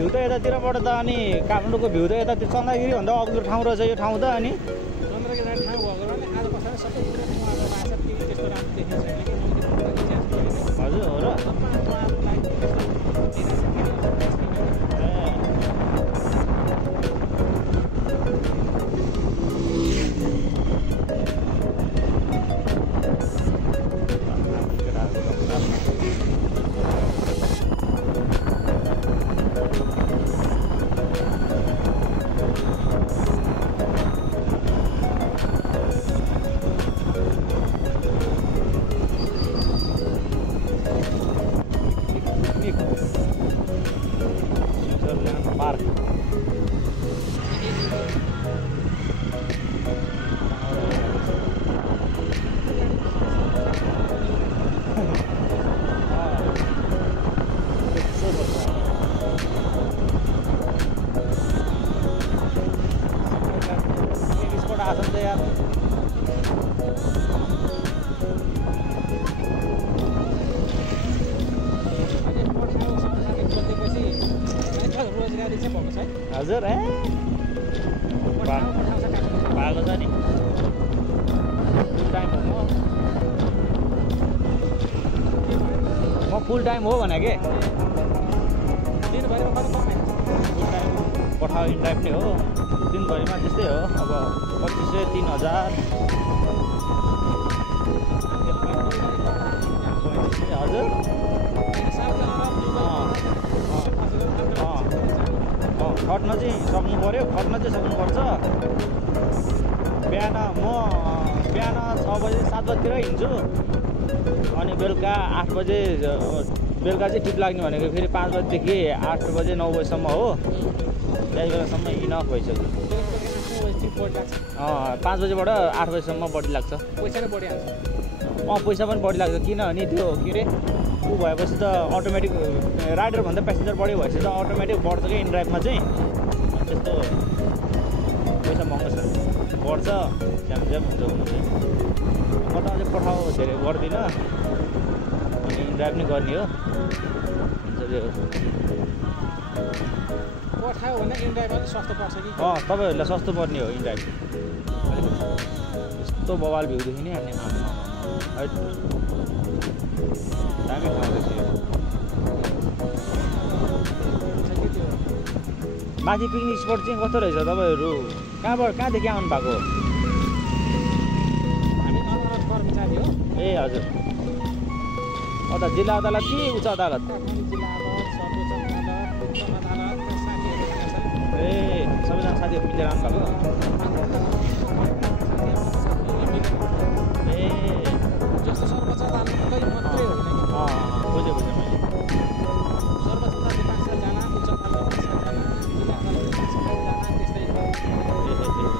View त यतातिरबाट त अनि काठमाडौँको भ्यू त यता चन्द्रगिरी भन्दा अग्लो ठाउँ रहेछ यो ठाउँ त अनि चन्द्रगिरी ठाउँ भएको भने आज पछाडि सबै उहाँको भाषा टिभी त्यस्तो राम्रो देखिन्छ छैन कि हजुर हो र हजुर ए भएको छ नि म फुल टाइम हो भने के पठाउ इन टाइम नै हो दिनभरिमा त्यस्तै हो अब 2500 3000 हजुर खट्न चाहिँ सक्नु पऱ्यो खट्न चाहिँ सक्नुपर्छ बिहान म बिहान 6 बजे 7 बजीतिर हिँड्छु अनि बेलुका 8 बजे बेलुका चाहिँ ठिक लाग्ने भनेको फेरि 5 बजेदेखि 8 बजे 9 बजीसम्म हो त्यही बेलासम्म इनफ भइसक्यो 5 बजेबाट 8 बजीसम्म बढी लाग्छ पैसा नै बढी हाल्छ पैसा पनि बढी लाग्छ किनभने त्यो के अरे ऊ भएपछि त अटोमेटिक राइडर भन्दा प्यासेन्जर बढ्यो भएपछि त अटोमेटिक बढ्छ क्या इनड्राइभमा चाहिँ त्यस्तो पैसा महँगो छ बढ्छ झ्यामझ्याम हुन्छ हुनु चाहिँ म त अझै पठाउ धेरै गर्दिनँ अनि इनड्राइभ नै गर्ने हो पठायो भने इनड्राइभ अलिक सस्तो पर्छ कि तपाईँहरूलाई सस्तो पर्ने हो इनड्राइभ यस्तो बवाल भ्यू देखिने अनि दामी ठाउँ रहेछ यो माथि पिकनिक स्पट चाहिँ कस्तो रहेछ तपाईँहरू कहाँदेखि आउनु भएको हामी कर्मचारी हो ए हजुर अदा जिल्ला अदालत कि उच्च अदालत ए सबैजना साथीहरू मिलेर आउनु भएको ए जस्तो सर्वोच्च अदालतकै मात्रै हो बुझेँ मैले सर्वोच्च अदालतले 5 जना उच्च अदालतले 5 जना जिल्ला अदालतले 5 जना त्यस्तै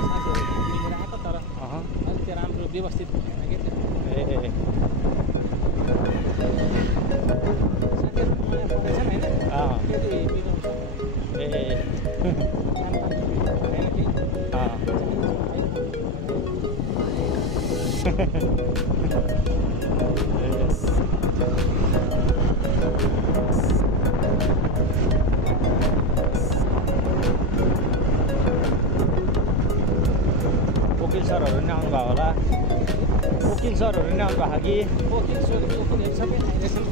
साथीहरू मिलेर आएको तर अलिक त्यो राम्रो व्यवस्थित भएन कि ए साथीहरू मलाई पठाएछन् होइन त्यति मिलाउँछ ए भएन कि वकिल सरहरू नि आउनु भएको होला वकिल सरहरू नि आउनु भएको कि वकिलहरू सबै आइरहेछन्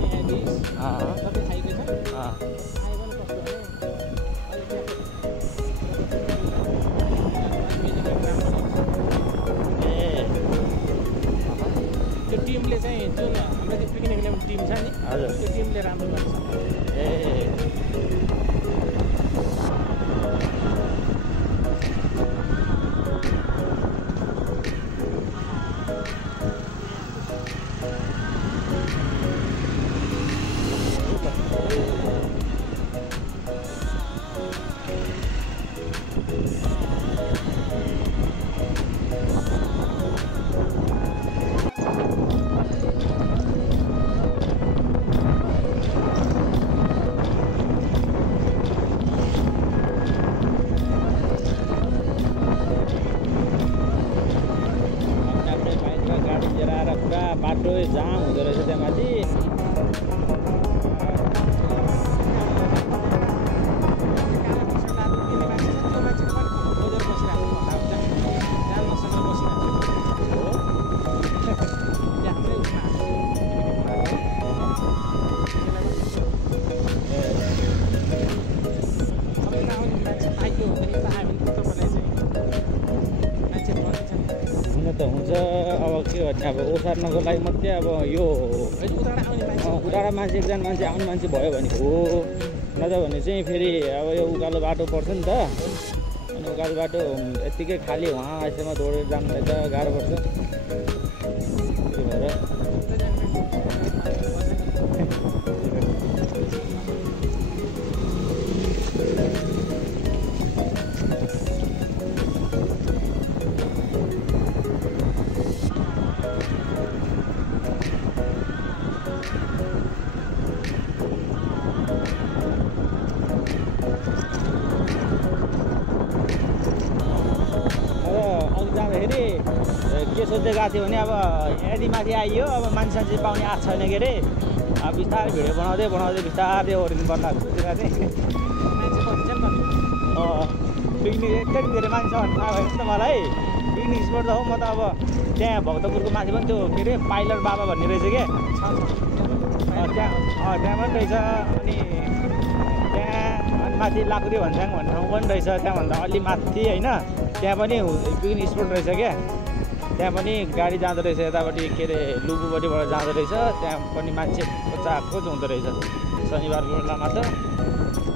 न्यायाधीश सबै आइरहेछन् आयो भने कस्तो भने त्यो टिमले चाहिँ जुन हाम्रो त्यो पिकनिक ल्याउने टिम छ नि हजुर त्यो टिमले राम्रो गर्छ ए बाटो जाम हुँदो रहेछ त्यहाँ माथि अब ओसार्नको लागि मात्रै अब यो उताबाट आउने मान्छे उताबाट मान्छे एकजना मान्छे आउने मान्छे भयो भने हो, नत्र भने चाहिँ फेरि अब यो उकालो बाटो पर्छ नि त। अनि उकालो बाटो यत्तिकै खाली उहाँ यसमा दौडेर जानुलाई त गाह्रो पर्छ। त्यही भएर के सोच्दै गएको थियो भने अब यदि माथि आइयो अब मान्छे सान्छे पाउने आश छैन के अरे, अब बिस्तारै भिडियो बनाउँदै बनाउँदै बिस्तारै ओरिनु पर्ला सोचेर चाहिँ पिकनिक एकैचोटि धेरै मान्छेसँग थाहा भएन नि त मलाई। पिकनिक स्पोट त हो, म त अब त्यहाँ भक्तपुरको माथि पनि त्यो के अरे पाइलट बाबा भन्ने रहेछ क्या, त्यहाँ पनि रहेछ। अनि त्यहाँ अनि माथि लाकुरी भन्स्याङ भन्ने ठाउँ पनि रहेछ, त्यहाँभन्दा अलि माथि होइन, त्यहाँ पनि पिकनिक स्पोट रहेछ क्या। त्यहाँ पनि गाडी जाँदो रहेछ, यतापट्टि के अरे लुबुपट्टिबाट जाँदो रहेछ, त्यहाँ पनि मान्छे चाको हुँदो रहेछ। शनिबारको बेलामा त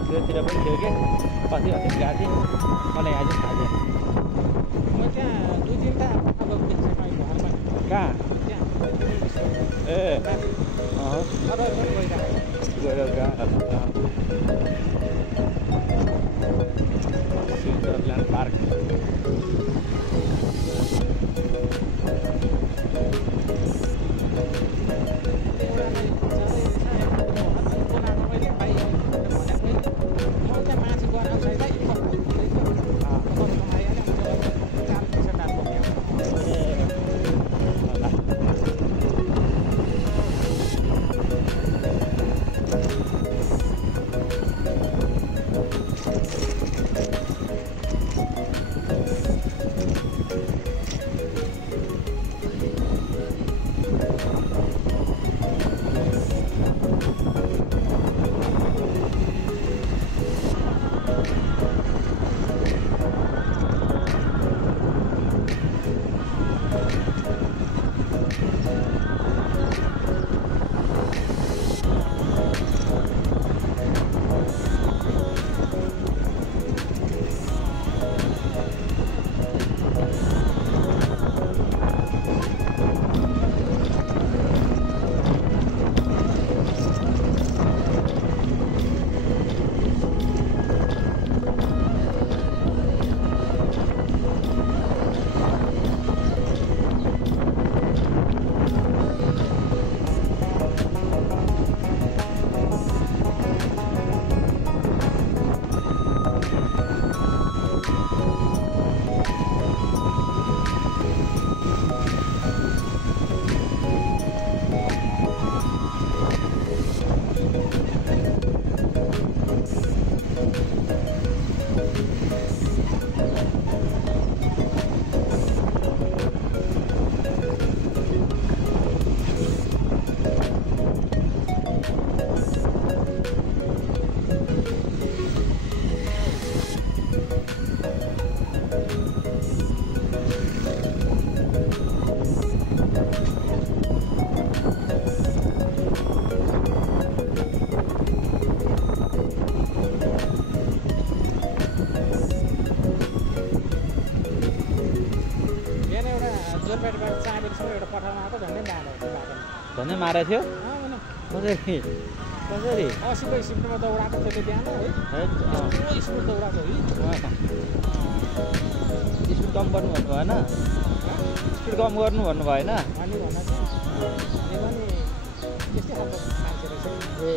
त्योतिर पनि थियो क्या, कति कति गएको थिएँ, मलाई यहाँ चाहिँ थाहा थिएन। म त्यहाँ 2-3टा कहाँ ए स्विजरल्यान्ड पार्क झन्डै मारेको थियो कसरी कसरी 80को स्पिडमा दौडाएको थियो बिहान है स्पिड दौडाएको स्पिड कम गर्नु भन्नु भएन स्पिड कम गर्नु भन्नु भएन अनि भन्न चाहिँ पनि त्यस्तै खालको मान्छे रहेछ ए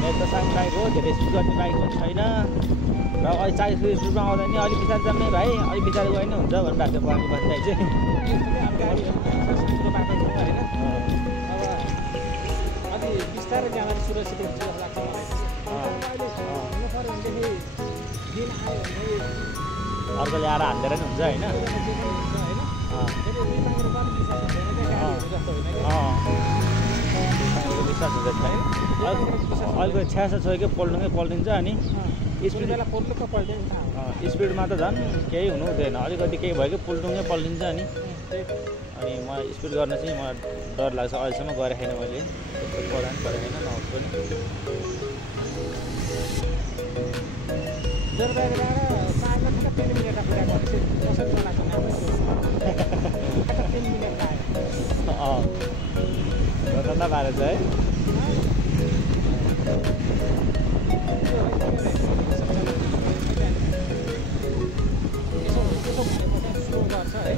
मेरो त सानो बाइक हो धेरै स्पिड गर्ने बाइक पनि छैन र अहिले 40 स्पिडमा आउँदैन अलि पछाडि जाने भाइ अलि पछाडि गयो नि हुन्छ भनिरहेको थियो पानी बस्दै चाहिँ गाडीको बाटो छ हैन अब अलि बिस्तारै जाँदा सुरक्षित हुन्छ जस्तो लाग्छ मलाई अहिले हुनु पर्यो भनेदेखि दिन आयो भने अर्कोले आएर हान्देर नि हुन्छ हैन जस्तो होइन विश्वास हुन्छ छैन अहिलेको 66 छ कि पल्टुङै पल्टिन्छ अनि स्पिड बेला पोल्टुको पल्ट्यो नि थाहा स्पिडमा त झन् केही हुनु हुँदैन अलिकति केही भयो कि पुल्टुङै पल्टिन्छ अनि अनि म स्पिड गर्न चाहिँ मलाई डर लाग्छ अहिलेसम्म गरेको छैन मैले त्यस्तो पढाइ पनि गरेको छैन नहोस् पनि जोरबेगबाट चाहेको ठिक्क 3 मिनेट पुरा गरेपछि कसरी चलाएको नामै थियो 3 मिनेट लाग्यो घटना भएर चाहिँ स्लो गर्छ है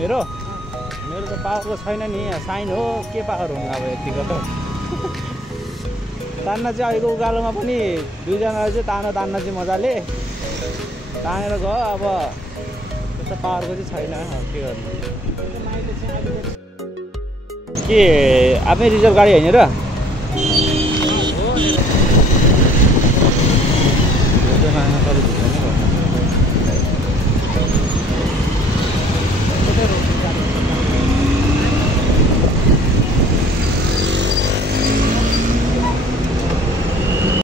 मेरो त पावरको छैन नि साइन हो के पावर हुनु अब यतिको त तान्न चाहिँ अहिलेको उकालोमा पनि दुईजनाले चाहिँ तान्न चाहिँ मजाले तानेर गयो अब त्यस्तो पावरको चाहिँ छैन के गर्नु के आफ्नै रिजर्भ गाडी होइन र हो